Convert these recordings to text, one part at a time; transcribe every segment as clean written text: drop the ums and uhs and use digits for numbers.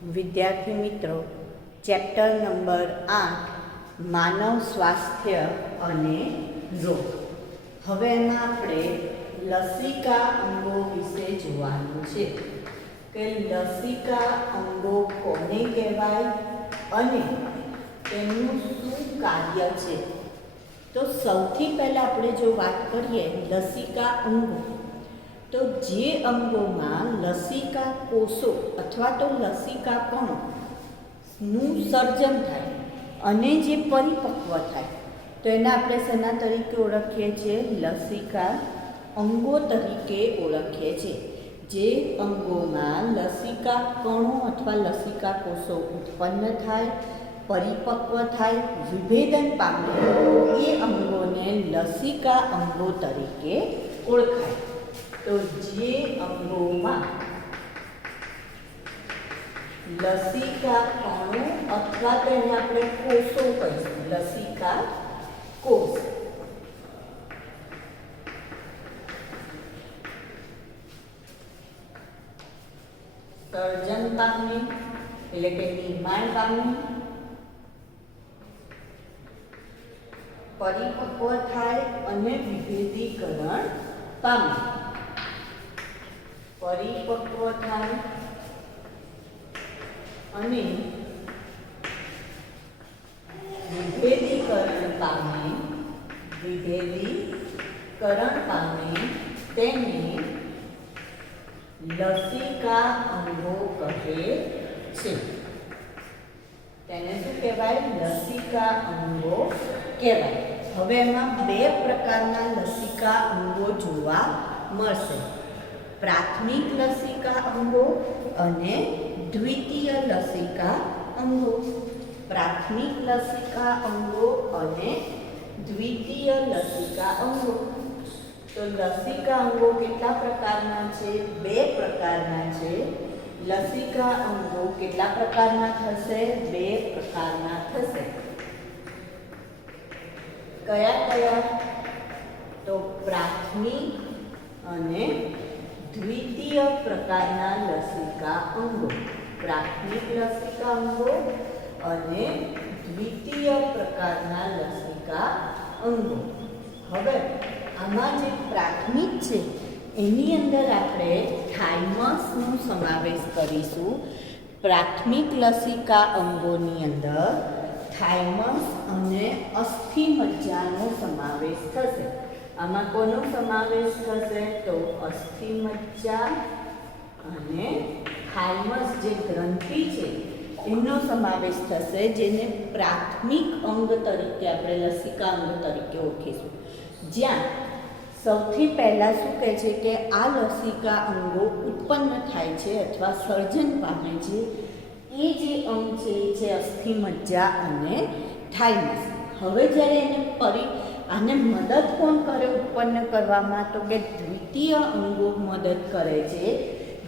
વિદ્યાર્થી મિત્રો, chapter number 8 માનવ સ્વાસ્થ્ય અને રોગ. હવે એમાં આપણે લસિકા અંગો વિશે જોવાનું છે કે લસિકા અંગો કોને કહેવાય અને તેમનું શું કાર્ય છે. તો સૌથી પહેલાં આપણે જો વાત કરીએ લસિકા અંગો, તો જે અંગોમાં લસિકા કોષો અથવા તો લસિકા કણોનું સર્જન થાય અને જે પરિપક્વ થાય તો એને આપણે શેના તરીકે ઓળખીએ છીએ? લસિકા અંગો તરીકે ઓળખીએ છીએ. જે અંગોમાં લસિકા કણો અથવા લસિકા કોષો ઉત્પન્ન થાય, પરિપક્વ થાય, વિભેદન પામે એ અંગોને લસિકા અંગો તરીકે ઓળખાય. તો જે અંગોમાં લસિકા કણો અથવા તો એને આપણે કોષો કહીશું, લસિકા કોષ, સર્જન પામે એટલે કે નિર્માણ પામે, પરિપક્વ થાય અને વિભેદીકરણ પામે. પરિપક્વ થાય અને વિભેદીકરણ પામે તેને લસિકા અંગો કહે છે. તેને શું કહેવાય? લસિકા અંગો કહેવાય. હવે એમાં બે પ્રકારના લસિકા અંગો જોવા મળશે: પ્રાથમિક લસિકા અંગો અને દ્વિતીય લસિકા અંગો. પ્રાથમિક લસિકા અંગો અને દ્વિતીય લસિકા અંગો. તો લસિકા અંગો કેટલા પ્રકારના છે? બે પ્રકારના છે. લસિકા અંગો કેટલા પ્રકારના થશે? બે પ્રકારના થશે. કયા કયા? તો પ્રાથમિક અને દ્વિતીય પ્રકારના લસિકા અંગો. પ્રાથમિક લસિકા અંગો અને દ્વિતીય પ્રકારના લસિકા અંગો. હવે આમાં જે પ્રાથમિક છે એની અંદર આપણે થાઇમસનો સમાવેશ કરીશું. પ્રાથમિક લસિકા અંગોની અંદર થાઇમસ અને અસ્થિમજ્જાનો સમાવેશ થશે. આમાં કોનો સમાવેશ થશે? તો અસ્થિમજ્જા અને થાઇમસ જે ગ્રંથિ છે એનો સમાવેશ થશે, જેને પ્રાથમિક અંગ તરીકે આપણે લસિકા અંગ તરીકે ઓળખીશું. જ્યાં સૌથી પહેલાં શું કહે છે કે આ લસિકા અંગો ઉત્પન્ન થાય છે અથવા સર્જન પામે છે એ જે અંગ છે એ છે અસ્થિમજ્જા અને થાઇમસ. હવે જ્યારે આને મદદ કોણ કરે ઉત્પન્ન કરવામાં? તો કે દ્વિતીય અંગો મદદ કરે છે,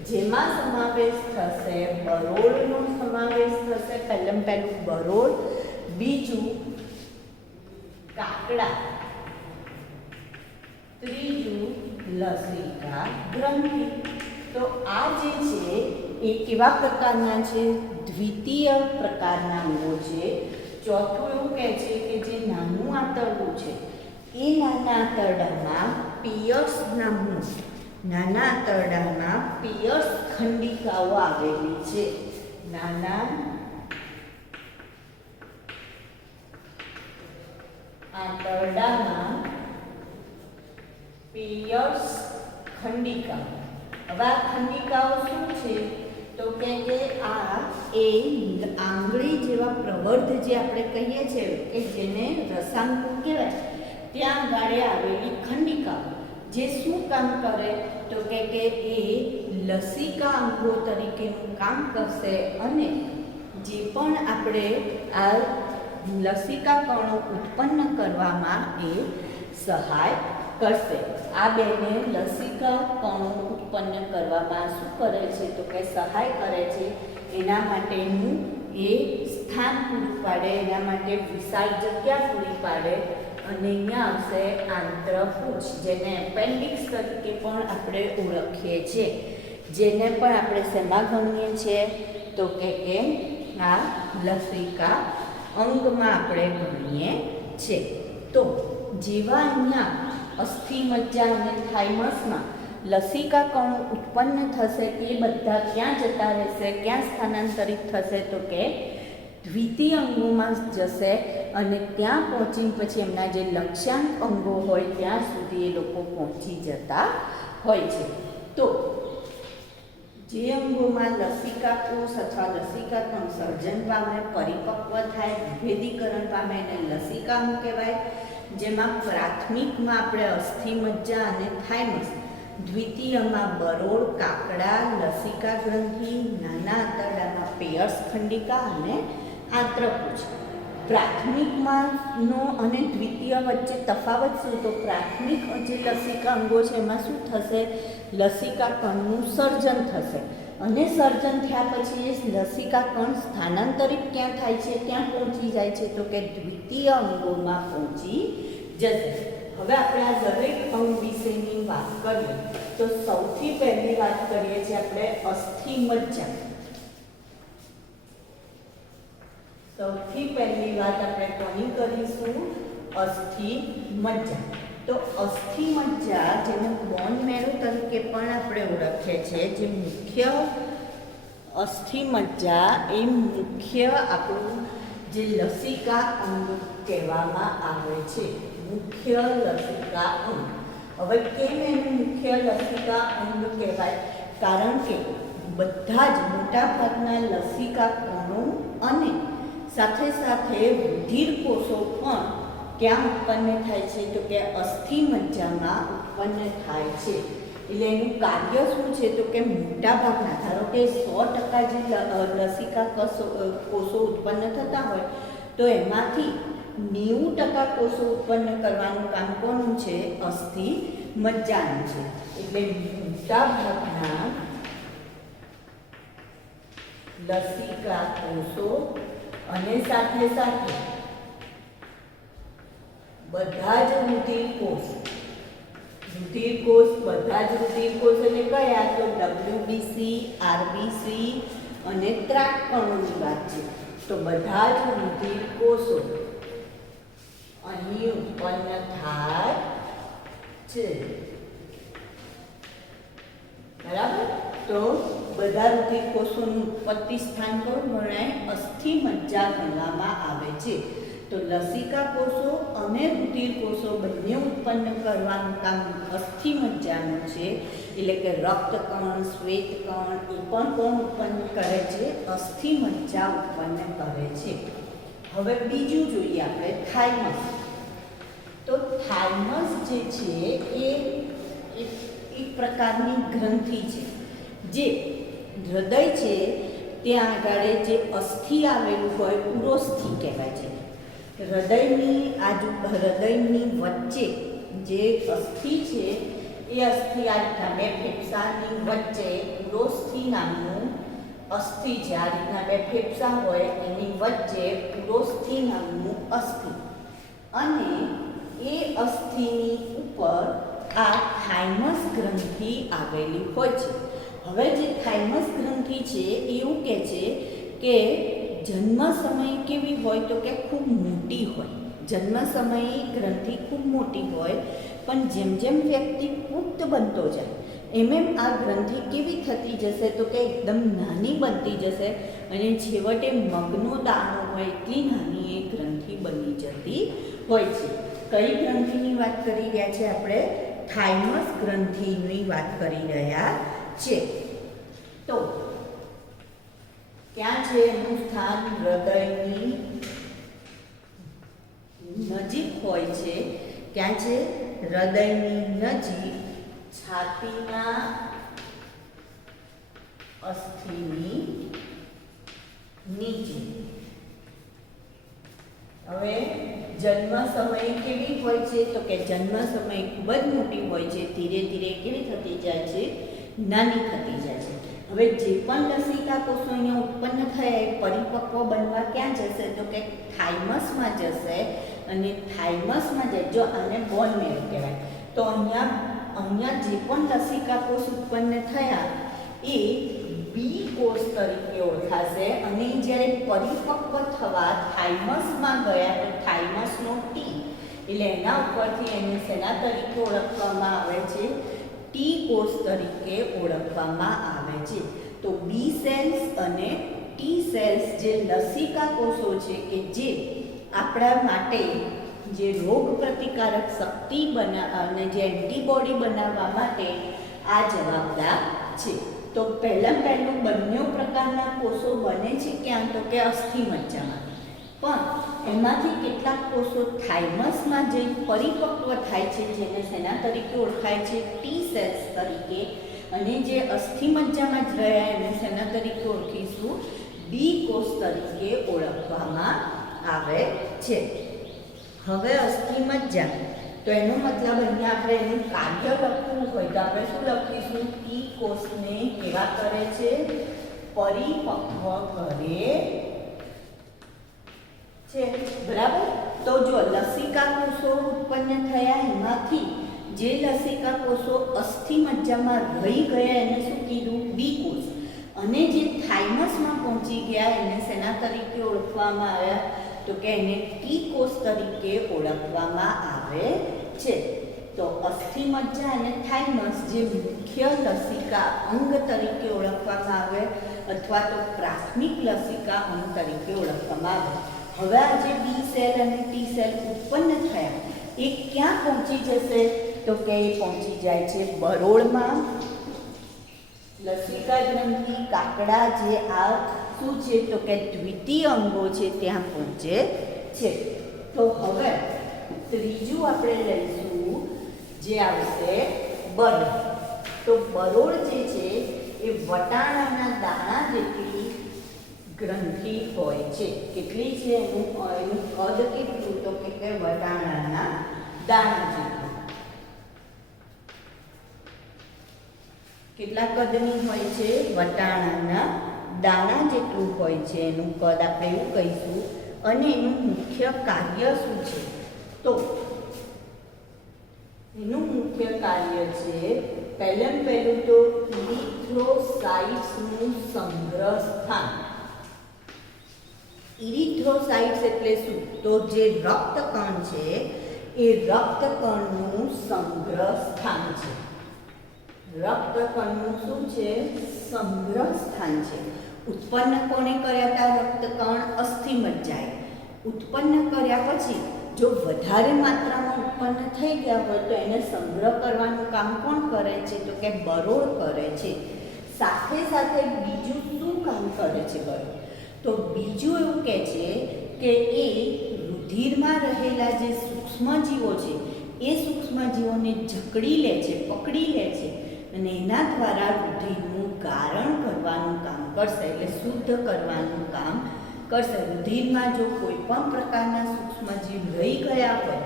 જેમાં સમાવેશ થશે બરોળનો સમાવેશ થશે. પહેલું બરોળ, બીજું કાકડા, ત્રીજું લસિકા ગ્રંથિ. તો આ જે છે એ કેવા પ્રકારના છે? દ્વિતીય પ્રકારના અંગો છે. ચોથું એવું કહે છે કે જે નાનું આંતરડું છે એ નાના આંતરડામાં પિયર્સ નામનું નાના આંતરડામાં પિયર્સ ખંડિકાઓ આવેલી છે. નાના આંતરડામાં પિયર્સ ખંડિકાઓ. હવે આ ખંડિકાઓ શું છે? તો કે આ એ આંગળી જેવા પ્રવર્ધ જે આપણે કહીએ છીએ કે જેને રસાંકુ કહેવાય, ત્યાં ગાળે આવેલી ખંડિકાઓ જે શું કામ કરે? તો કે એ લસિકા અંગો તરીકેનું કામ કરશે અને જે પણ આપણે આ લસિકા કણો ઉત્પન્ન કરવામાં એ સહાય કરશે. આ બેને લસિકા કણો ઉત્પન્ન કરવામાં શું કરે છે? તો કે સહાય કરે છે. એના માટેનું એ સ્થાન પૂરું પાડે, એના માટે વિશાળ જગ્યા પૂરી પાડે અને અહીંયા આવશે આંત્રપુચ્છ, જેને એપેન્ડિક્સ તરીકે પણ આપણે ઓળખીએ છીએ. જેને પણ આપણે શેમાં ગણીએ છીએ? તો કે આ લસિકા અંગમાં આપણે ગણીએ છે. તો જેવા અહીંયા અસ્થિ મજ્જા અને થાઇમસમાં લસિકા કણો ઉત્પન્ન થશે તે બધા ક્યાં જતા રહેશે, ક્યાં સ્થાનાંતરિત થશે, તો કે દ્વિતીય અંગોમાં જશે અને ત્યાં પહોંચીને પછી એમના જે લક્ષ્યાંક અંગો હોય ત્યાં સુધી એ લોકો પહોંચી જતા હોય છે. તો જે અંગોમાં લસિકા કોષ અથવા લસિકા કણ સર્જન પામે, પરિપક્વ થાય, વિભેદીકરણ પામે એને લસિકા અંગ કહેવાય. જેમાં પ્રાથમિકમાં આપણે અસ્થિ મજ્જા અને થાઇમસ, દ્વિતીયમાં બરોળ, કાકડા, લસિકા ગ્રંથિ, નાના આંતરડામાં પેયર્સ ખંડિકા અને આંત્રપુચ્છ. પ્રાથમિકમાંનો અને દ્વિતીય વચ્ચે તફાવત શું? તો પ્રાથમિક જે લસિકા અંગો છે એમાં શું થશે? લસિકા કણનું સર્જન થશે અને સર્જન થયા પછી એ લસિકા કણ સ્થાનાંતરિત ક્યાં થાય છે, ક્યાં પહોંચી જાય છે? તો કે દ્વિતીય અંગોમાં પહોંચી જશે. હવે આપણે આ દરેક અંગ વિશેની વાત કરીએ તો સૌથી પહેલી વાત કરીએ છીએ આપણે અસ્થિ મજ્જા. સૌથી પહેલી વાત આપણે કોની કરીશું? અસ્થિ મજ્જા. તો અસ્થિ મજ્જા, જેને બોન મેરો તરીકે પણ આપણે ઓળખીએ છીએ, જે મુખ્ય અસ્થિ મજ્જા એ મુખ્ય આપણું જે લસિકા અંગ કહેવામાં આવે છે. મુખ્ય લસિકા અંગ. હવે કેમ એનું મુખ્ય લસિકા અંગ કહેવાય? કારણ કે બધા જ મોટાભાગના લસિકા કણો અને સાથે સાથે રુધિર કોષો પણ ક્યાં ઉત્પન્ન થાય છે? તો કે અસ્થિ મજ્જામાં ઉત્પન્ન થાય છે. એટલે એનું કાર્ય શું છે? તો કે મોટાભાગના, ધારો કે 100% જે લસિકા કોષો ઉત્પન્ન થતા હોય તો એમાંથી 90% કોષો ઉત્પન્ન કરવાનું કામ કોનું છે? અસ્થિ મજ્જાનું છે. એટલે મોટાભાગના લસિકા કોષો અને સાથે સાથે બધા જ રુધિર કોષ, બધા જ રુધિર કોષ એટલે કયા? તો WBC, RBC અને ત્રાક કણોની વાત છે. તો બધા જ રુધિર કોષો અહીં ઉત્પન્ન થાય છે. બરાબર? તો બધા રુધિર કોષોનું ઉત્પત્તિ સ્થાન કોણ ગણાય? અસ્થિ મજ્જા ગણવામાં આવે છે. તો લસિકા કોષો અને રુધિર કોષો બંને ઉત્પન્ન કરવાનું કામ અસ્થિ મજ્જાનું છે. એટલે કે રક્તકણ, શ્વેતકણ એ પણ કોણ ઉત્પન્ન કરે છે? અસ્થિ મજ્જા ઉત્પન્ન કરે છે. હવે બીજું જોઈએ આપણે થાઇમસ. તો થાઇમસ જે છે એ એક પ્રકારની ગ્રંથિ છે. જે હૃદય છે ત્યાં આગળ જે અસ્થિ આવેલું હોય ઉરોસ્થિ કહેવાય છે. હૃદયની વચ્ચે જે અસ્થિ છે એ અસ્થિ આ રીતના બે ફેફસાની વચ્ચે ઉરોસ્થિ નામનું અસ્થિ છે. આ રીતના બે ફેફસા હોય એની વચ્ચે ઉરોસ્થિ નામનું અસ્થિ, અને એ અસ્થિની ઉપર આ થાઇમસ ગ્રંથિ આવેલી હોય છે. હવે જે થાઇમસ ગ્રંથિ છે એવું કહે છે કે જન્મ સમયે કેવી હોય? તો કે ખૂબ મોટી હોય. જન્મ સમયે ગ્રંથિ ખૂબ મોટી હોય, પણ જેમ જેમ વ્યક્તિ પુખ્ત બનતો જાય એમ આ ગ્રંથિ કેવી થતી જશે? તો કે એકદમ નાની બનતી જશે અને છેવટે મગનો દાણો હોય એટલી નાની એ ગ્રંથિ બની જતી હોય છે. કઈ ગ્રંથિની વાત કરી રહ્યા છે આપણે? થાઇમસ ગ્રંથિની વાત કરી રહ્યા છે. તો ક્યાં છે એનું સ્થાન? હૃદયની નજીક હોય છે. ક્યાં છે? હૃદયની નજીક, છાતીના અસ્થિની નીચે. હવે જન્મ સમયે કેવી હોય છે? તો કે જન્મ સમયે ખૂબ જ મોટી હોય છે. ધીરે ધીરે કેવી થતી જાય છે? નાની થતી જાય છે. હવે જે પણ લસિકા કોષો અહીંયા ઉત્પન્ન થયા એ પરિપક્વ બનવા ક્યાં જશે? તો કે થાઇમસમાં જશે. અને થાઇમસમાં જાય, જો આને બોન મેરો કહેવાય, તો અહીંયા જે પણ લસિકા કોષ ઉત્પન્ન થયા એ બી કોષ તરીકે ઓળખાશે અને જ્યારે પરિપક્વ થવા થાઇમસમાં ગયા તો થાઇમસનો ટી એટલે એના ઉપરથી એને શેના તરીકે ઓળખવામાં આવે છે? ટી કોષ તરીકે ઓળખવામાં આવે છે. તો બી સેલ્સ અને ટી સેલ્સ જે લસિકા કોષો છે કે જે આપણા માટે જે રોગ પ્રતિકારક શક્તિ અને જે એન્ટીબોડી બનાવવા માટે આ જવાબદાર છે. તો પહેલું બંને પ્રકારના કોષો બને છે ક્યાં? તો કે અસ્થિમજ્જામાં. પણ એમાંથી કેટલાક કોષો થાઇમસમાં જઈ પરિપક્વ થાય છે જેને શેના તરીકે ઓળખાય છે? ટી સેલ્સ તરીકે. અને જે અસ્થિમજ્જામાં જ રહ્યા એને શેના તરીકે ઓળખીશું? બી કોષ તરીકે ઓળખવામાં આવે છે. હવે અસ્થિમજ્જા તો એનો મતલબ અહીંયા આપણે એનું કાર્ય લખવું હોય તો આપણે શું લખીશું? ટી કોષને કેવા કરે છે? પરિપક્વ કરે છે. બરાબર. તો જો લસિકા કોષો ઉત્પન્ન થયા એમાંથી જે લસિકા કોષો અસ્થિમજ્જામાં રહી ગયા એને શું કીધું? બી કોષ. અને જે થાઇમસમાં પહોંચી ગયા એને શેના તરીકે ઓળખવામાં આવ્યા? તો કે એને ટી કોષ તરીકે ઓળખવામાં આવે છે. તો અસ્થિમજ્જા અને થાઇમસ જે મુખ્ય લસિકા અંગ તરીકે ઓળખવામાં આવે અથવા તો પ્રાથમિક લસિકા અંગ તરીકે ઓળખવામાં આવે. હવે આ જે બી સેલ અને ટી સેલ ઉત્પન્ન થયા એ ક્યાં પહોંચી જશે? તો કે એ પહોંચી જાય છે બરોળમાં. લસિકા ગ્રંથિ કાકડા જે આ શું છે? તો કે દ્વિતીય અંગો છે ત્યાં પહોંચે છે. તો હવે ત્રીજું આપણે લઈશું જે આવશે બરોળ. તો બરોળ જે છે એ વટાણાના દાણા જેટલી ગ્રંથિ હોય છે. કેટલી છે? એનું કદ કેટલું? તો કે વટાણાના દાણા જેટલું. કેટલા કદની હોય છે? વટાણાના દાણા જેટલું હોય છે એનું કદ આપણે એવું કહીશું. અને એનું મુખ્ય કાર્ય શું છે? તો એનું મુખ્ય કાર્ય છે પહેલું તો ઇરિથ્રોસાઇટ્સનું સંગ્રહ સ્થાન. ઇરિથ્રોસાઇટ્સ એટલે શું? તો જે રક્તકણ છે એ રક્તકણનું સંગ્રહ સ્થાન છે. રક્તકણનું શું છે? સંગ્રહ સ્થાન છે. ઉત્પન્ન કોને કર્યા હતા? રક્તકણ અસ્થિમજ્જાએ. ઉત્પન્ન કર્યા પછી જો વધારે માત્રામાં ઉત્પન્ન થઈ ગયા હોય તો એને સંગ્રહ કરવાનું કામ કોણ કરે છે? તો કે બરોળ કરે છે. સાથે સાથે બીજું શું કામ કરે છે બરોળ? તો બીજું એવું કહે છે કે એ રુધિરમાં રહેલા જે સૂક્ષ્મજીવો છે એ સૂક્ષ્મજીવોને જકડી લે છે, પકડી લે છે અને એના દ્વારા રુધિરનું ગારણ કરવાનું કામ કરશે. એટલે શુદ્ધ કરવાનું કામ કરશે. રુધિરમાં જો કોઈ પણ પ્રકારના સૂક્ષ્મજીવ રહી ગયા હોય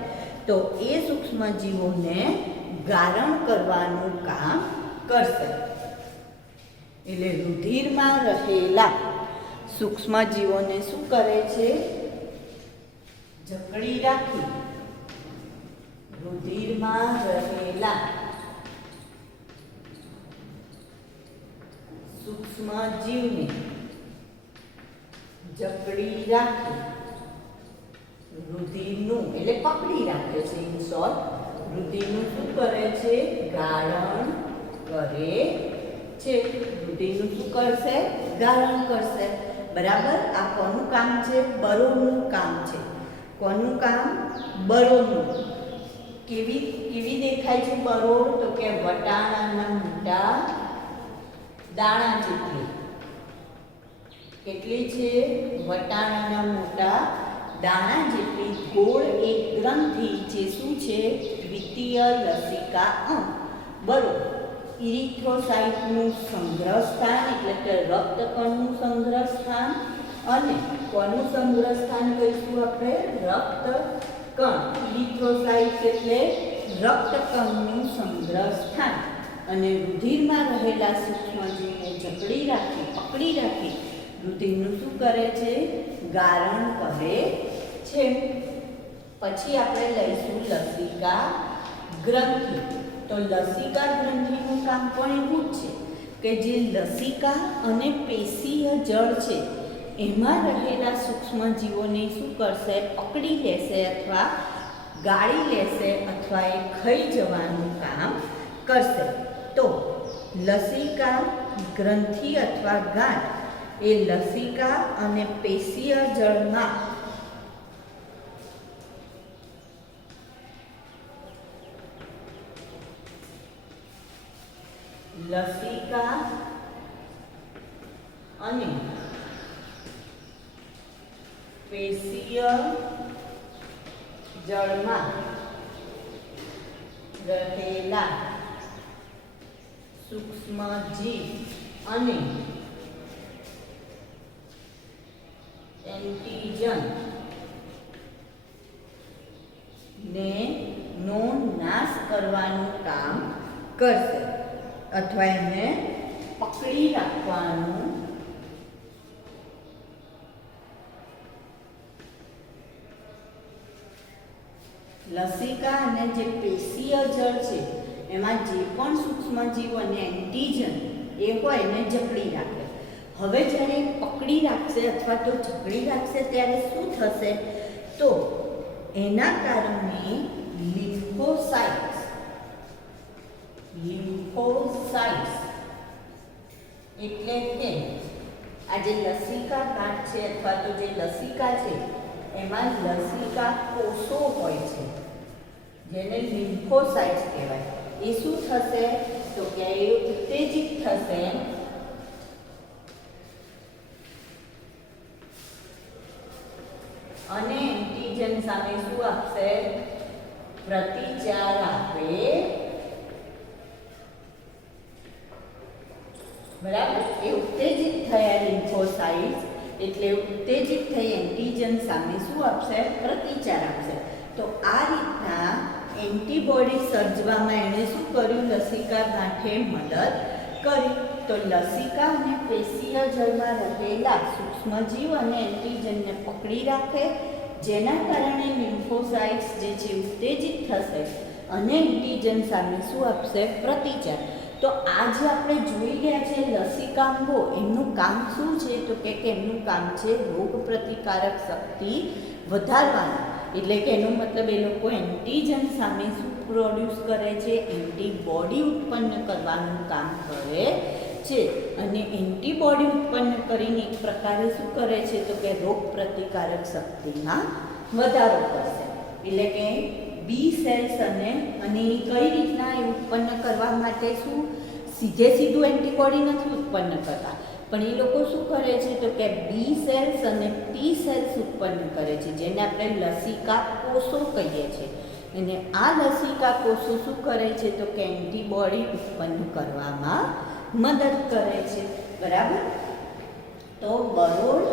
તો એ સૂક્ષ્મજીવોને ગારણ કરવાનું કામ કરશે. એટલે રુધિરમાં રહેલા સૂક્ષ્મજીવોને શું કરે છે? જકડી રાખી રુધિરમાં રહેલા સૂક્ષ્મજીવને જકડી રાખી રુધિરનું એટલે પકડી રાખે છે. ઇન શોર્ટ રુધિરનું શું કરે છે? ગાળણ કરે છે. રુધિરનું શું કરશે? ગાળણ કરશે. બરાબર. આ કોનું કામ છે? બરોળનું કામ છે. કોનું કામ? બરોળનું. કેવી દેખાય છે બરોળ? તો કે વટાણાના મોટા દાણા જેટલી. કેટલી છે? વટાણાના મોટા દાણા જેટલી ગોળ એક ગ્રંથિ જે શું છે? દ્વિતીય લસિકા અંગ બરોળ. ઇરિથ્રોસાઇટનું સંગ્રહ સ્થાન એટલે કે રક્તકણનું સંગ્રહ સ્થાન. અને કોનું સંગ્રહ સ્થાન કહીશું આપણે? રક્તકણ. ઇરિથ્રોસાઇટ એટલે રક્તકણનું સંગ્રહ સ્થાન. અને રુધિરમાં રહેલા સૂક્ષ્મજીવને જકડી રાખી, પકડી રાખી રુધિરનું શું કરે છે? ગારણ કરે છે. પછી આપણે લઈશું લસિકા ગ્રંથિ. તો લસિકા ગ્રંથિનું કામ પણ એવું જ છે કે જે લસિકા અને પેશીય જળ છે એમાં રહેલા સૂક્ષ્મ જીવોને શું કરશે, પકડી લેશે અથવા ગાળી લેશે અથવા એ ખાઈ જવાનું કામ કરશે. તો લસિકા, ગ્રંથિ અથવા ગાંઠ એ લસિકા અને પેશીય જળમાં લસિકા અને પેશીય જળમાં રહેલા સૂક્ષ્મ જીવ અને એન્ટીજન ને નો નાશ કરવાનું કામ કરશે અથવા એને પકડી રાખવાનું લસિકા અને જે પેશીય જળ છે એમાં જે પણ સૂક્ષ્મ જીવ અને એન્ટીજન એ હોય એને જકડી રાખે. હવે જ્યારે પકડી રાખશે અથવા તો જકડી રાખશે ત્યારે શું થશે, તો એના કારણે લિમ્ફોસાઇટ્સ એટલે કે આ જે લસિકા ગાંઠ છે અથવા તો જે લસિકા છે એમાં લસિકા કોષો હોય છે જેને લિમ્ફોસાઇટ્સ કહેવાય. એ શું થશે, તો કે એ ઉત્તેજિત થશે અને એન્ટીજન સામે શું આપશે, પ્રતિચાર આપે. બરાબર, એ ઉત્તેજિત થયા લિમ્ફોસાઇટ્સ એટલે ઉત્તેજિત થઈ એન્ટીજન સામે શું આપશે, પ્રતિચાર આપશે. તો આ રીતના એન્ટીબોડી સર્જવામાં એણે શું કર્યું, લસિકા ગાંઠે મદદ કરી. તો લસિકા અને પેશીય જળમાં રહેલા સૂક્ષ્મજીવ અને એન્ટીજનને પકડી રાખે, જેના કારણે લિમ્ફોસાઇટ્સ જે છે ઉત્તેજિત થશે અને એન્ટીજન સામે શું આપશે, પ્રતિચાર. તો આ જે આપણે જોઈ ગયા છે લસિકાંગો, એમનું કામ શું છે, તો કે એમનું કામ છે રોગ પ્રતિકારક શક્તિ વધારવાનું. એટલે કે એનો મતલબ એ લોકો એન્ટીજન સામે શું પ્રોડ્યુસ કરે છે, એન્ટીબોડી ઉત્પન્ન કરવાનું કામ કરે છે. અને એન્ટીબોડી ઉત્પન્ન કરીને એક પ્રકારે શું કરે છે, તો કે રોગ પ્રતિકારક શક્તિમાં વધારો કરશે. એટલે કે બી સેલ્સ અને કઈ રીતના એ ઉત્પન્ન કરવા માટે શું સીધું એન્ટીબોડી નથી ઉત્પન્ન કરતા, પણ એ લોકો શું કરે છે, તો કે બી સેલ્સ અને ટી સેલ્સ ઉત્પન્ન કરે છે, જેને આપણે લસિકા કોષો કહીએ છીએ. અને આ લસિકા કોષો શું કરે છે, તો કે એન્ટીબોડી ઉત્પન્ન કરવામાં મદદ કરે છે. બરાબર, તો બરોળ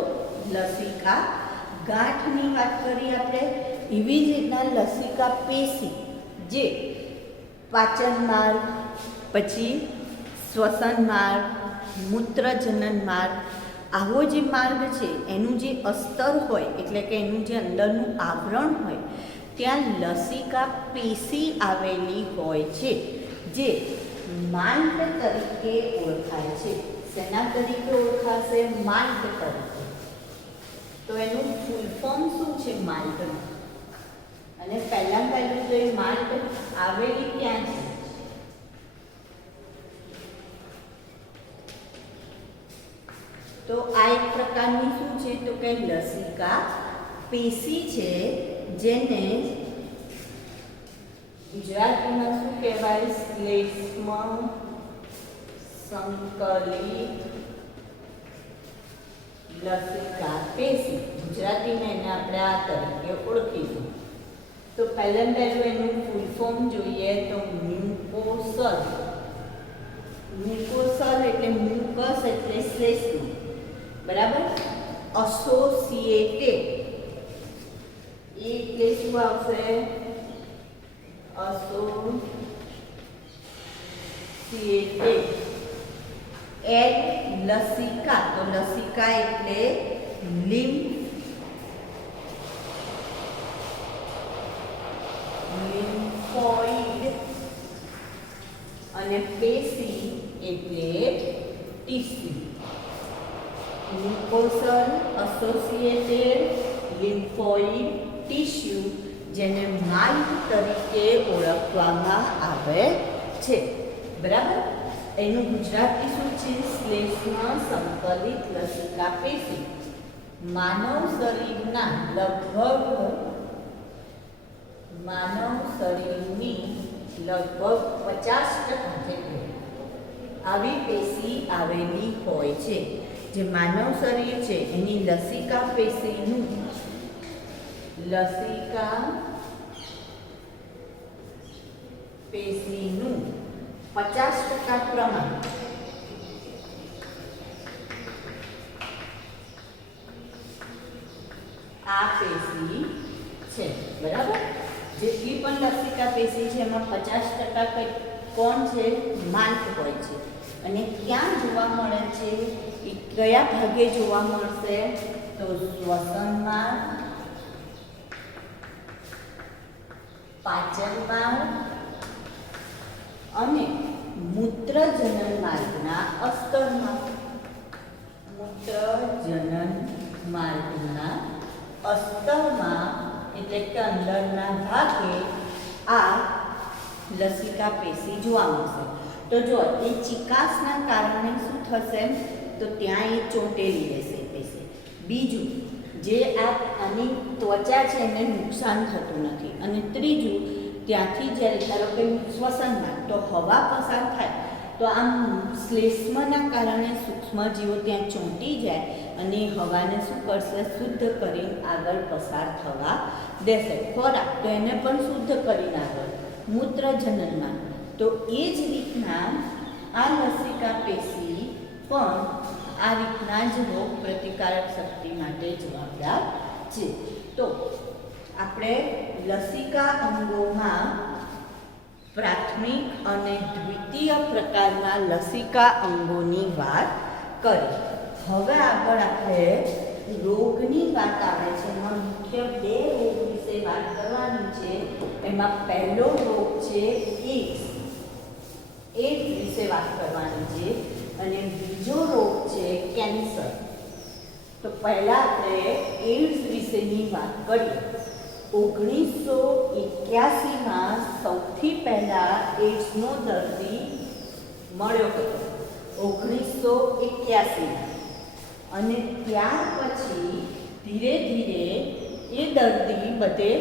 લસિકા ગાંઠની વાત કરી આપણે. એવી જ રીતના લસિકા પેશી જે પાચન માર્ગ, પછી શ્વસન માર્ગ, મૂત્રજનન માર્ગ, આવો જે માર્ગ છે એનું જે અસ્તર હોય એટલે કે એનું જે અંદરનું આવરણ હોય ત્યાં લસિકા પેશી આવેલી હોય છે, જે માંડ તરીકે ઓળખાય છે. શેના તરીકે ઓળખાશે, માંડ તરીકે. તો એનું ફૂલ ફોર્મ શું છે, માંડનું. અને પહેલું તો એ માંડ આવેલી ક્યાં છે, તો આ એક પ્રકારની શું છે, તો કે લસિકા પેશી છે, જેને ગુજરાતીમાં શું કહેવાય, શ્લેષ્મ સંકલિત લસિકા પેશી. ગુજરાતીમાં એને આપણે આ તરીકે ઓળખીશું. તો પહેલું એનું ફૂલ ફોર્મ જોઈએ તો મ્યુકોસલ. મ્યુકોસલ એટલે મ્યુકસ એટલે શ્લેષ્મ. બરાબર, એસોસિએટેડ એટલે શું આવશે, એસોસિએટેડ. એડ લસિકા, તો લસિકા એટલે લિમ્ફોઇડ અને પેશી એટલે ટીસ્યુ. લ્યુકોસલ એસોસિએટેડ લિમ્ફોઇડ ટીસ્યુ, જેને માલ્ટ તરીકે ઓળખવામાં આવે છે. બરાબર. એનું ગુજરાતી શું છે? શ્લેષ્મ સંકલિત લસિકા પેશી. માનવ શરીરની લગભગ 50% જેટલી આવી પેશી આવેલી હોય છે. જે માનવ શરીર છે એની લસિકા પેશીનું 50% પ્રમાણ આ પેશી છે. બરાબર. જેટલી પણ લસિકા પેશી છે એમાં 50% કોણ છે? માલ્ટ હોય છે. અને ક્યાં જોવા મળે છે? એ કયા ભાગે જોવા મળશે? તો શ્વસનમાં, પાચનમાં અને મૂત્રજનન માર્ગના અસ્તરમાં. મૂત્રજનન માર્ગના અસ્તરમાં એટલે કે અંદરના ભાગે આ લસિકા પેશી જોવા મળશે. તો જો એ ચિકાસના કારણે શું થશે? તો ત્યાં એ ચોંટેલી રહેશે પેશી. બીજું, જે આની ત્વચા છે એને નુકસાન થતું નથી. અને ત્રીજું, ત્યાંથી જ્યારે ધારો કે શ્વસનમાં તો હવા પસાર થાય તો આમ શ્લેષ્મના કારણે સૂક્ષ્મજીવો ત્યાં ચોંટી જાય અને હવાને શું કરશે? શુદ્ધ કરીને આગળ પસાર થવા દેશે. ખોરાક તો એને પણ શુદ્ધ કરીને આગળ મૂત્રજનનમાં. તો એ જ રીતના આ લસિકા પેશી પણ આ રીતના જ રોગ પ્રતિકારક શક્તિ માટે જવાબદાર છે. તો આપણે લસિકા અંગોમાં પ્રાથમિક અને દ્વિતીય પ્રકારના લસિકા અંગોની વાત કરી. હવે આગળ આપણે રોગની વાત આવે છે. એમાં મુખ્ય 2 રોગ વિશે વાત કરવાની છે. એમાં પહેલો રોગ છે એડ્સ વિશે વાત કરવાની છે. અને બીજો રોગ છે કેન્સર. તો પહેલા આપણે એડ્સ વિશેની વાત કરીએ. 1981માં સૌથી પહેલા એડ્સનો દર્દી મળ્યો હતો. 1981માં. અને ત્યાર પછી ધીરે ધીરે એ દર્દી બધે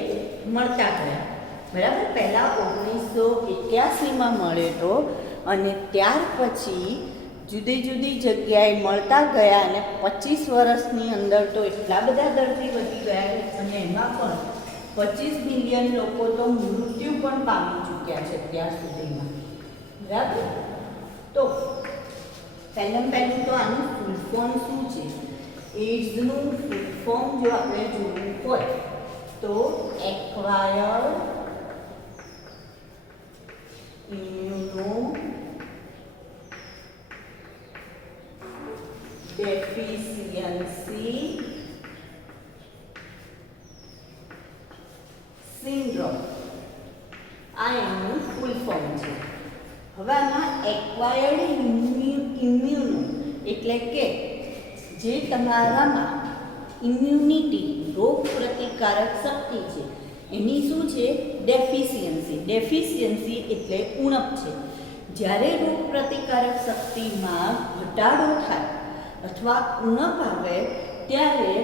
મળતા ગયા. બરાબર. પહેલાં 1981માં મળ્યો અને ત્યાર પછી જુદી જુદી જગ્યાએ મળતા ગયા અને 25 વર્ષની અંદર તો એટલા બધા દર્દી વધી ગયા અને એમાં પણ 25 મિલિયન લોકો તો મૃત્યુ પણ પામી ચૂક્યા છે ત્યાં સુધીમાં. બરાબર. તો પહેલું તો આનું ફૂલ ફોર્મ શું છે? એડ્સનું ફૂલ ફોર્મ જો આપણે જોવું હોય તો એક્વાયર્ડ ઇમ્યુનોડેફિશિયન્સી સિન્ડ્રોમ, આ એનું ફૂલ ફોર્મ છે. હવે આમાં એક્વાયર્ડ ઇમ્યુનો એટલે કે જે તમારામાં ઇમ્યુનિટી રોગ પ્રતિકારક શક્તિ છે એની શું છે? ડેફિશિયન્સી એટલે ઉણપ છે. જ્યારે રોગ પ્રતિકારક શક્તિમાં ઘટાડો થાય અથવા ઉણપ આવે ત્યારે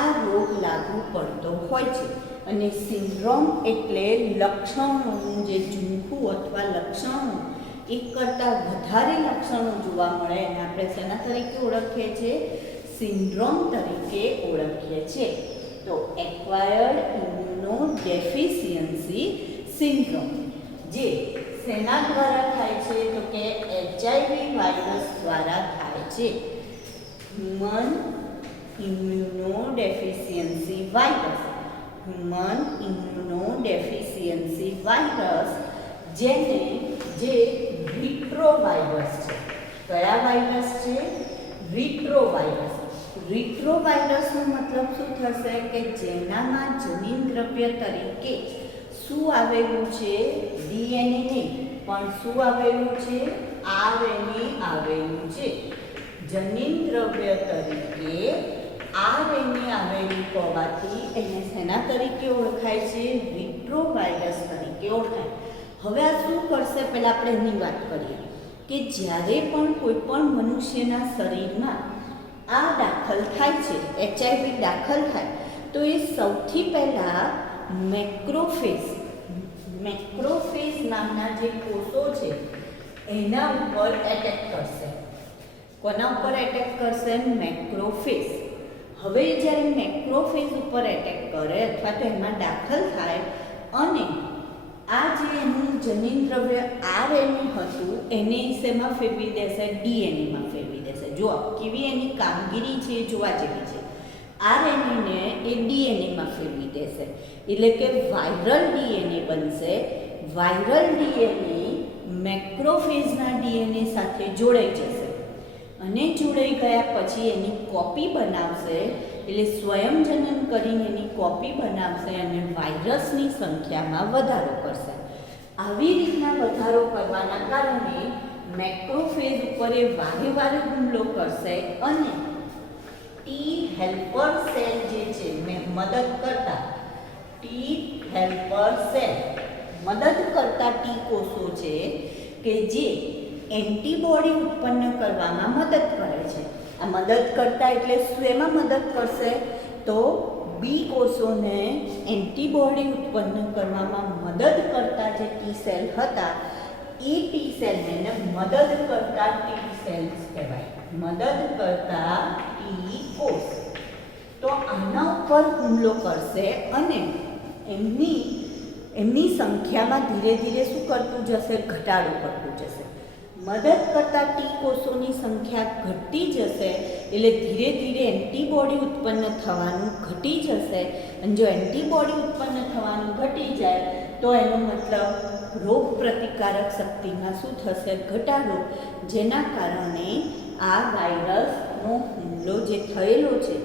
આ રોગ લાગુ પડતો હોય છે. અને સિન્ડ્રોમ એટલે લક્ષણોનું જે ઝૂમખું અથવા લક્ષણો એક કરતાં વધારે લક્ષણો જોવા મળે એને આપણે શેના તરીકે ઓળખીએ છીએ? સિન્ડ્રોમ તરીકે ઓળખીએ છીએ. તો એક્વાયર્ડ ઇમ્યુનોડેફિશિયન્સી સિન્ડ્રોમ જે શેના દ્વારા થાય છે? તો કે HIV વાયરસ દ્વારા થાય છે. હ્યુમન ઇમ્યુનોડેફિશિયન્સી વાયરસ જે રિટ્રોવાયરસ છે. કયા વાયરસ છે? રિટ્રોવાયરસ. રિટ્રોવાયરસનો મતલબ શું થશે? કે જેનામાં જનીન દ્રવ્ય તરીકે શું આવેલું છે? DNA નહીં, પણ શું આવેલું છે? RNA આવેલું છે. જનીન દ્રવ્ય તરીકે આરએનએ આવેલું હોવાથી એને શેના તરીકે ઓળખાય છે? રિટ્રોવાયરસ તરીકે ઓળખાય. હવે આ શું કરશે? પહેલાં આપણે એની વાત કરીએ કે જ્યારે પણ કોઈ પણ મનુષ્યના શરીરમાં આ દાખલ થાય છે, એચઆઈવી દાખલ થાય, તો એ સૌથી પહેલાં મેક્રોફેજ નામના જે કોષો છે એના ઉપર એટેક કરશે. કોના ઉપર એટેક કરશે? મેક્રોફેજ. હવે જ્યારે મેક્રોફેજ ઉપર એટેક કરે અથવા તો એમાં દાખલ થાય અને આ જે એનું જનીન દ્રવ્ય આરએનએ હતું એને શેમાં ફેરવી દેશે? ડીએનએમાં ફેરવી દેશે. જો કેવી એની કામગીરી છે જોવા જેવી છે. આરએનએને એ ડીએનએમાં ફેરવી દેશે એટલે કે વાયરલ ડીએનએ બનશે. વાયરલ ડીએનએ મેક્રોફેજના ડીએનએ સાથે જોડાઈ જશે અને જોડાઈ ગયા પછી એની કોપી બનાવશે એટલે સ્વયંજનન કરીને એની કોપી બનાવશે અને વાયરસની સંખ્યામાં વધારો કરશે. આવી રીતના વધારો કરવાના કારણે મેક્રોફેજ ઉપર એ વારે હુમલો કરશે અને ટી હેલ્પર સેલ જે છે મદદ કરતા ટી કોષો છે કે જે એન્ટીબોડી ઉત્પન્ન કરવામાં મદદ કરે છે. આ મદદ કરતા એટલે શેમાં મદદ કરશે? તો બી કોષોને એન્ટીબોડી ઉત્પન્ન કરવામાં મદદ કરતા જે ટી સેલ હતા એ ટી સેલને મદદ કરતા ટી સેલ્સ કહેવાય. મદદ કરતા ટી કોષ. તો આના ઉપર હુમલો કરશે અને એમની સંખ્યામાં ધીરે ધીરે શું કરતું જશે? ઘટાડો કરતું જશે. મદદ કરતા ટી કોષોની સંખ્યા ઘટતી જશે એટલે ધીરે ધીરે એન્ટીબોડી ઉત્પન્ન થવાનું ઘટી જશે અને જો એન્ટીબોડી ઉત્પન્ન થવાનું ઘટી જાય તો એનો મતલબ રોગ પ્રતિકારક શક્તિમાં શું થશે? ઘટાડો. જેના કારણે આ વાયરસનો હુમલો જે થયેલો છે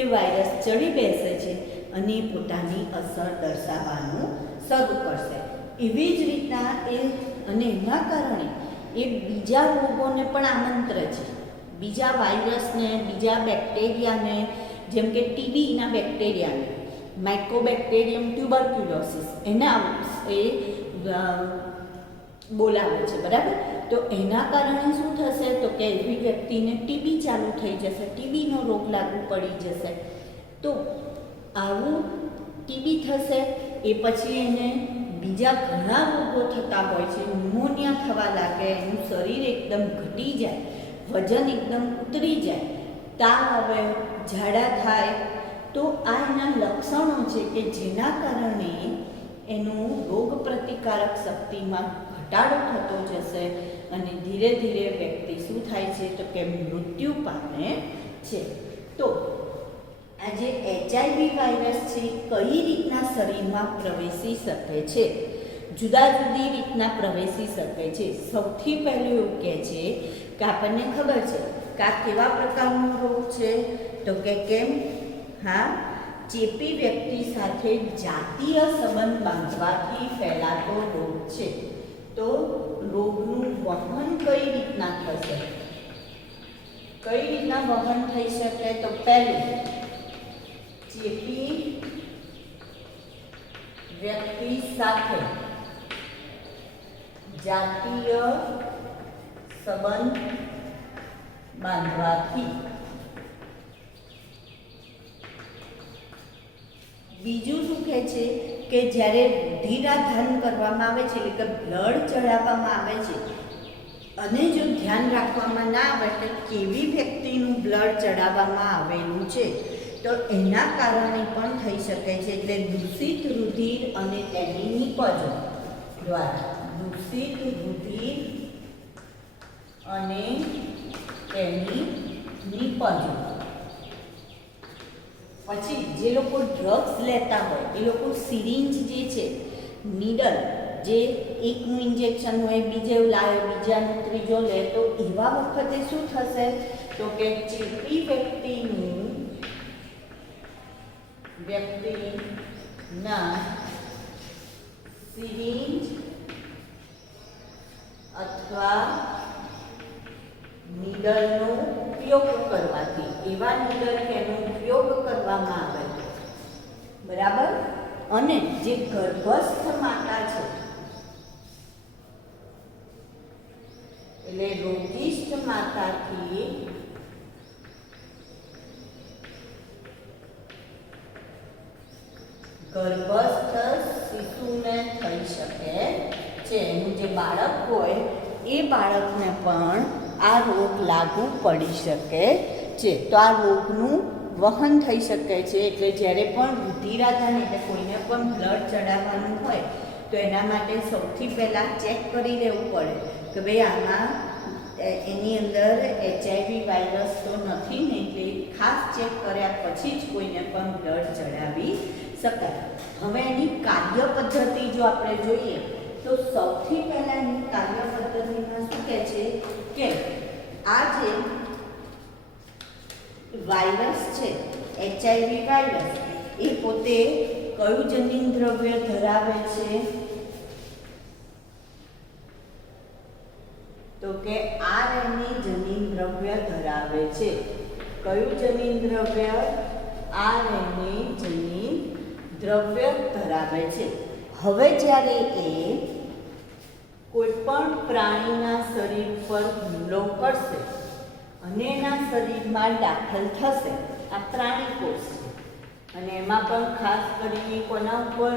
એ વાયરસ ચડી બેસે છે અને પોતાની અસર દર્શાવવાનું શરૂ કરશે. એવી જ રીતના એના કારણે એ બીજા રોગોને પણ આમંત્રે છે. બીજા વાયરસને, બીજા બેક્ટેરિયાને, જેમ કે ટીબીના બેક્ટેરિયાને, માઇકોબેક્ટેરિયમ ટ્યુબરક્યુલોસિસ બોલાવે છે. બરાબર? તો એના કારણે શું થશે? તો કે એવી વ્યક્તિને ટીબી ચાલુ થઈ જશે, ટીબીનો રોગ લાગુ પડી જશે. તો આવું ટીબી થશે એ પછી એને બીજા ઘણા રોગો થતા હોય છે. ન્યુમોનિયા થવા લાગે, એનું શરીર એકદમ ઘટી જાય, વજન એકદમ ઉતરી જાય, તાવ આવે, ઝાડા થાય. તો આ એના લક્ષણો છે કે જેના કારણે એનું રોગ પ્રતિકારક શક્તિમાં ઘટાડો થતો જશે અને ધીરે ધીરે વ્યક્તિ શું થાય છે? તો કે મૃત્યુ પામે છે. તો આ જે એચઆઈવી વાયરસ છે કઈ રીતના શરીરમાં પ્રવેશી શકે છે? જુદા જુદી રીતના પ્રવેશી શકે છે. સૌથી પહેલું એવું કહે છે કે આપણને ખબર છે કે આ કેવા પ્રકારનો રોગ છે? તો કે કેમ? હા, ચેપી વ્યક્તિ સાથે જાતીય સંબંધ બાંધવાથી ફેલાતો રોગ છે. તો રોગનું વહન કઈ રીતના થશે? કઈ રીતના વહન થઈ શકે? તો પહેલું, ચેપી વ્યક્તિ સાથે જાતીય સંબંધ બાંધવાથી. બીજું શું કહે છે કે જ્યારે રુધિરાધાન કરવામાં આવે છે એટલે કે બ્લડ ચડાવવામાં આવે છે અને જો ધ્યાન રાખવામાં ના આવે કે કેવી વ્યક્તિનું બ્લડ ચડાવવામાં આવેલું છે તો એના કારણે પણ થઈ શકે છે. એટલે દૂષિત રુધિર અને તેની નિપજો દ્વારા. દૂષિત રુધિર અને તેની નિપજો. પછી જે લોકો ડ્રગ્સ લેતા હોય એ લોકો સિરિંજ જે છે, નીડલ, જે એકનું ઇન્જેક્શન હોય બીજે લાવે, બીજાનું ત્રીજો લે, તો એવા વખતે શું થશે? તો કે ચેપી વ્યક્તિના સિરિંજ અથવા નીડલનો ઉપયોગ તરીકે એનો ઉપયોગ કરવામાં આવે છે, બરાબર. અને જે ગર્ભસ્થ માતા છે એટલે રોગિષ્ઠ માતાથી ગર્ભસ્થ શિશુને થઈ શકે છે. એનું જે બાળક હોય એ બાળકને પણ આ રોગ લાગુ પડી શકે છે. તો આ રોગનું વહન થઈ શકે છે. એટલે જ્યારે પણ રુધિરાદાન એટલે કોઈને પણ બ્લડ ચડાવવાનું હોય તો એના માટે સૌથી પહેલાં ચેક કરી લેવું પડે કે ભાઈ આમાં એની અંદર HIV વાયરસ તો નથી ને, એટલે ખાસ ચેક કર્યા પછી જ કોઈને પણ બ્લડ ચડાવી શકાય. હવે એની કાર્ય પદ્ધતિ જો આપણે જોઈએ તો સૌથી પહેલાં એની કાર્ય પદ્ધતિમાં શું કહે છે કે આ જે વાયરસ છે HIV વાયરસ એ પોતે કયું જનીન દ્રવ્ય ધરાવે છે તો કે RNA જનીન દ્રવ્ય ધરાવે છે. કયું જનીન દ્રવ્ય? RNA જનીન દ્રવ્ય ધરાવે છે. હવે જ્યારે એ કોઈ પણ પ્રાણીના શરીર પર હુમલો કરશે અને એના શરીરમાં દાખલ થશે, આ પ્રાણી કોષ છે અને એમાં પણ ખાસ કરીને કોના ઉપર,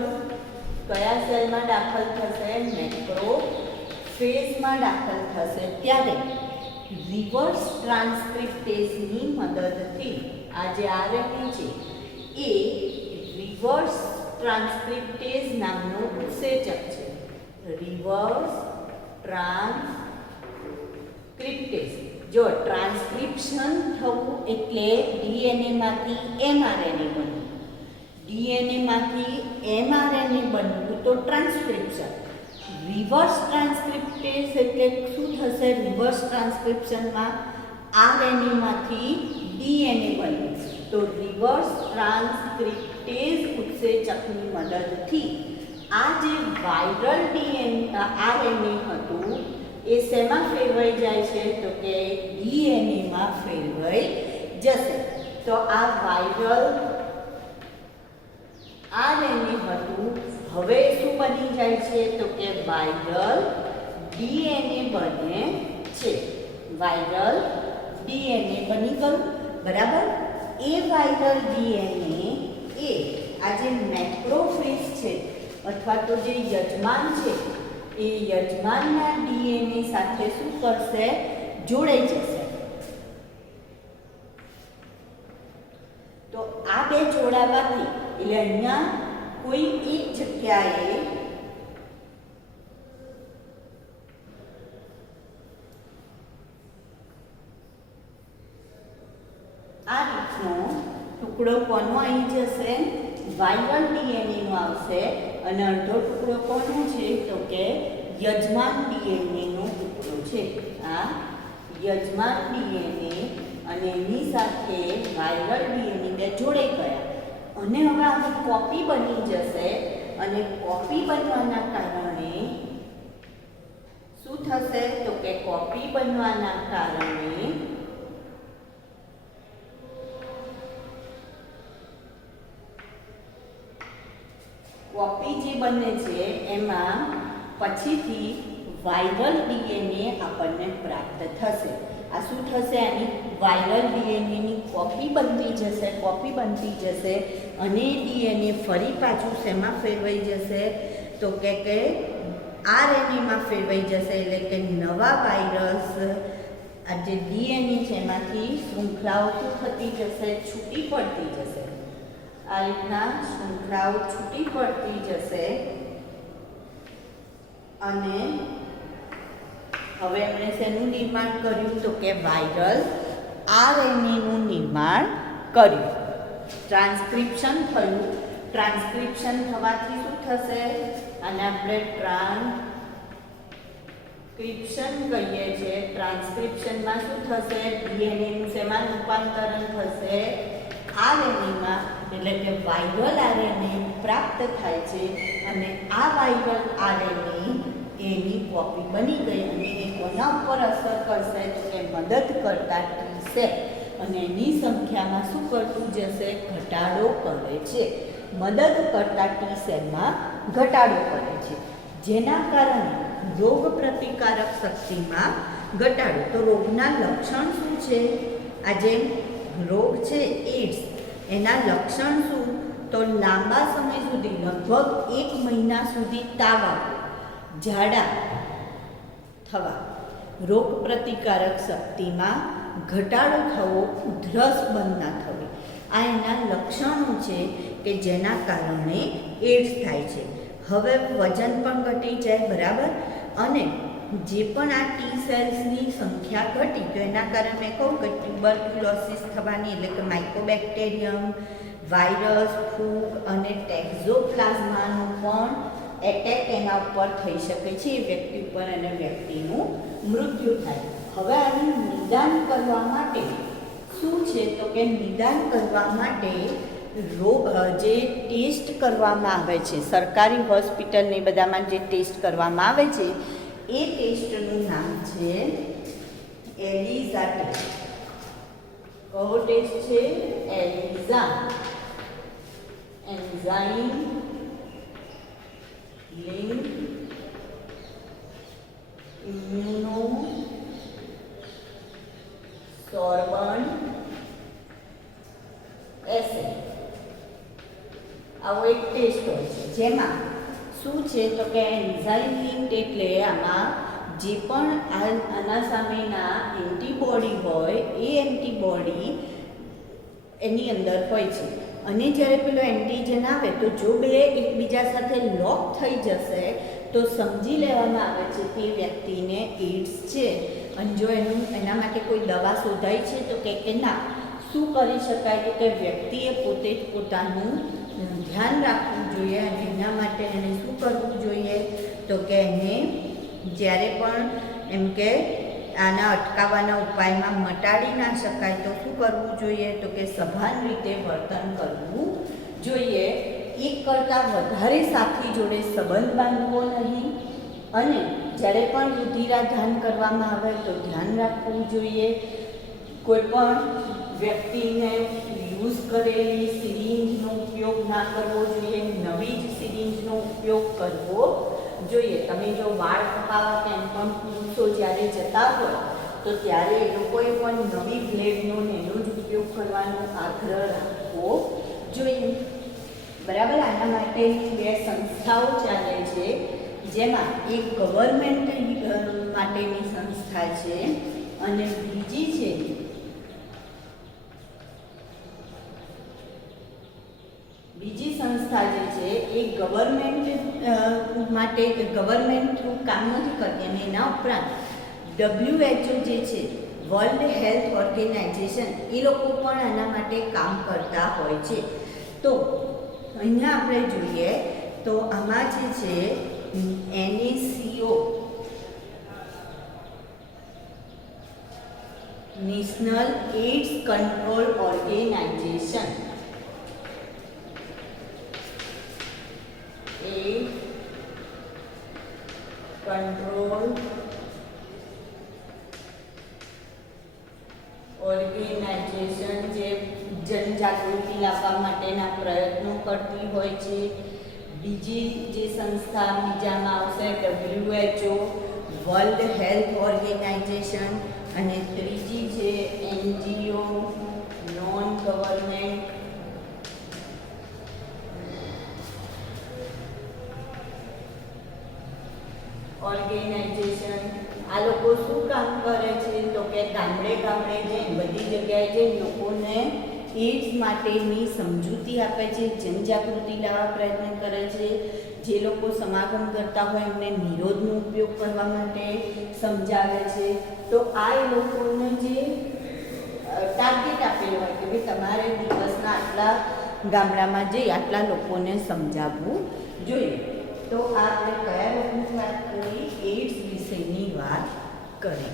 કયા સેલમાં દાખલ થશે? મેક્રોફેજમાં દાખલ થશે. ત્યારે રિવર્સ ટ્રાન્સક્રિપ્ટેઝની મદદથી આ જે RNA છે એ રિવર્સ ટ્રાન્સક્રિપ્ટેઝ નામનો ઉત્સેચક છે. રિવર્સ ટ્રાન્સક્રિપ્ટેઝ. જો ટ્રાન્સક્રિપ્શન થવું એટલે DNA માંથી mRNA બનવું, DNA માંથી mRNA બનવું તો ટ્રાન્સક્રિપ્શન. રિવર્સ ટ્રાન્સક્રિપ્ટેઝ એટલે શું થશે? રિવર્સ ટ્રાન્સક્રિપ્શનમાં RNA માંથી DNA બનવું. તો રિવર્સ ટ્રાન્સક્રિપ્ટેઝ ઉત્સેચકની મદદથી આ જે વાયરલ RNA હતું એ શેમાં ફેરવાઈ જાય છે તો કે DNA માં ફેરવાઈ જશે. તો આ વાયરલ RNA હતું હવે શું બની જાય છે તો કે વાયરલ DNA બને છે. વાયરલ DNA બની ગયું, બરાબર. એ વાયરલ DNA એ આ જે મેક્રોફેજ છે અથવા તો જે યજમાન છે એ યજમાનના DNA સાથે શું કરશે? જોડાઈ જશે. તો આ બે જોડાવાથી એટલે અહીંયા કોઈ એક જગ્યાએ આ રીતનો ટુકડો કોનો આવી જશે? વાયરલ DNA નો આવશે અને અડધો ટુકડો કોનો છે તો કે યજમાન DNA નો ટુકડો છે. આ યજમાન DNA અને એની સાથે વાયરલ DNA બે જોડાઈ ગયા અને હવે આની કોપી બની જશે અને કોપી બનવાના કારણે શું થશે તો કે કોપી બનવાના કારણે કોપી જે બને છે એમાં પછીથી વાયરલ DNA આપણને પ્રાપ્ત થશે. આ શું થશે? આની વાયરલ DNA ની કોપી બનતી જશે અને DNA ફરી પાછું શેમાં ફેરવાઈ જશે તો કે RNA માં ફેરવાઈ જશે. એટલે કે નવા વાયરસ આ જે DNA છે એમાંથી શૃંખલાઓ શું થતી જશે? છૂટી પડતી જશે. આ રીતના શૃંખલાઓ છૂટી પડતી જશે અને હવે એમણે શેનું નિર્માણ કર્યું તો કે વાયરલ RNA નું નિર્માણ કર્યું. ટ્રાન્સક્રિપ્શન થયું. ટ્રાન્સક્રિપ્શન થવાથી શું થશે? અને આપણે ટ્રાન્સક્રિપ્શન કહીએ છીએ. ટ્રાન્સક્રિપ્શનમાં શું થશે? DNA નું શેમાં રૂપાંતરણ થશે? RNA માં. એટલે કે વાયરલ RNA પ્રાપ્ત થાય છે અને આ વાયરલ RNA એની કોપી બની ગઈ અને એ કોના ઉપર અસર કરશે તો કે મદદ કરતા T સેલ અને એની સંખ્યામાં શું કરતું જશે? ઘટાડો કરે છે. મદદ કરતા ટી સેલમાં ઘટાડો કરે છે, જેના કારણે રોગ પ્રતિકારક શક્તિમાં ઘટાડો. તો રોગના લક્ષણ શું છે? આ જે રોગ છે એડ્સ, એના લક્ષણ શું? તો લાંબા સમય સુધી, લગભગ 1 મહિના સુધી તાવ આવવો, ઝાડા થવા, રોગ પ્રતિકારક શક્તિમાં ઘટાડો થવો, ઉધરસ બંધ ના થવી, આ એના લક્ષણો છે કે જેના કારણે એડ્સ થાય છે. હવે વજન પણ ઘટી જાય, બરાબર. અને જે પણ આ ટી સેલ્સની સંખ્યા ઘટી, તો એના કારણે મેં કહું કે ટ્યુબરક્યુલોસિસ થવાની, એટલે કે માઇકોબેક્ટેરિયમ, વાયરસ, ફૂગ અને ટેક્ઝોપ્લાઝમાનું પણ એટેક એના ઉપર થઈ શકે છે, એ વ્યક્તિ ઉપર, અને વ્યક્તિનું મૃત્યુ થાય. હવે આનું નિદાન કરવા માટે શું છે? તો કે નિદાન કરવા માટે રોગ જે ટેસ્ટ કરવામાં આવે છે, સરકારી હોસ્પિટલ ને બધામાં જે ટેસ્ટ કરવામાં આવે છે, એ ટેસ્ટનું નામ છે એલિઝા ટેસ્ટ. કયો ટેસ્ટ છે? ELISA. Enzyme link immuno sorbent acid, આવો એક ટેસ્ટ હોય છે, જેમાં શું છે? તો કે એન્ઝાઇમ લિંક એટલે આમાં જે પણ આના સામેના એન્ટીબોડી હોય, એ એન્ટીબોડી એની અંદર હોય છે. અને જ્યારે પેલો એન્ટીજન આવે, તો જો બે એકબીજા સાથે લોક થઈ જશે તો સમજી લેવામાં આવે છે કે વ્યક્તિને એડ્સ છે. અને જો એના માટે કોઈ દવા શોધાય છે તો કે ના, શું કરી શકાય? તો કે વ્યક્તિએ પોતે જ પોતાનું ધ્યાન રાખવું જોઈએ. અને એના માટે એને શું કરવું જોઈએ? તો કે એને જ્યારે પણ એમ કે આના અટકાવવાના ઉપાયમાં મટાડી ના શકાય તો શું કરવું જોઈએ? તો કે સભાન રીતે વર્તન કરવું જોઈએ. એક કરતાં વધારે સાથી જોડે સંબંધ બાંધવો નહીં. અને જ્યારે પણ રુધિરાદાન કરવામાં આવે તો ધ્યાન રાખવું જોઈએ. કોઈ પણ વ્યક્તિને યુઝ કરેલી સિરિંજનો ઉપયોગ ના કરવો જોઈએ, નવી જ સિરિંજનો ઉપયોગ કરવો જોઈએ. તમે જો વાળ કપાવવા કેમ પણ પુરુષો જ્યારે જતા હોય તો ત્યારે એ લોકોએ પણ નવી બ્લેડનો એનો જ ઉપયોગ કરવાનો આગ્રહ રાખવો જોઈએ, બરાબર. આના માટેની 2 સંસ્થાઓ ચાલે છે, જેમાં એક ગવર્મેન્ટ માટેની સંસ્થા છે અને બીજી છે બીજી સંસ્થા જે છે એ ગવર્મેન્ટ માટે ગવર્મેન્ટ થ્રુ કામ નથી કરતી. અને એના ઉપરાંત WHO જે છે, વર્લ્ડ હેલ્થ ઓર્ગેનાઇઝેશન, એ લોકો પણ આના માટે કામ કરતા હોય છે. તો અહીંયા આપણે જોઈએ તો આમાં જે છે NACO, national AIDS control organisation, aid control organisation જે જનજાગૃતિ લાવવા માટેના પ્રયત્નો કરતી હોય છે. બીજી જે સંસ્થા બીજામાં આવશે WHO, વર્લ્ડ હેલ્થ ઓર્ગેનાઇઝેશન. અને ત્રીજી છે NGO, નોન ગવર્મેન્ટ ઓર્ગેનાઇઝેશન. આ લોકો શું કામ કરે છે? તો કે ગામડે ગામડે જઈને, બધી જગ્યાએ જઈને લોકોને એડ્સ માટેની સમજૂતી આપે છે, જનજાગૃતિ લાવવા પ્રયત્ન કરે છે. જે લોકો સમાગમ કરતા હોય એમને નિરોધનો ઉપયોગ કરવા માટે સમજાવે છે. તો આ એ લોકોને જે ટાર્ગેટ આપેલો હોય કે ભાઈ તમારે દિવસના આટલા ગામડામાં જઈ આટલા લોકોને સમજાવવું જોઈએ. તો આ આપણે કયા રોગની વાત કરી? એડ્સ વિશેની વાત કરી.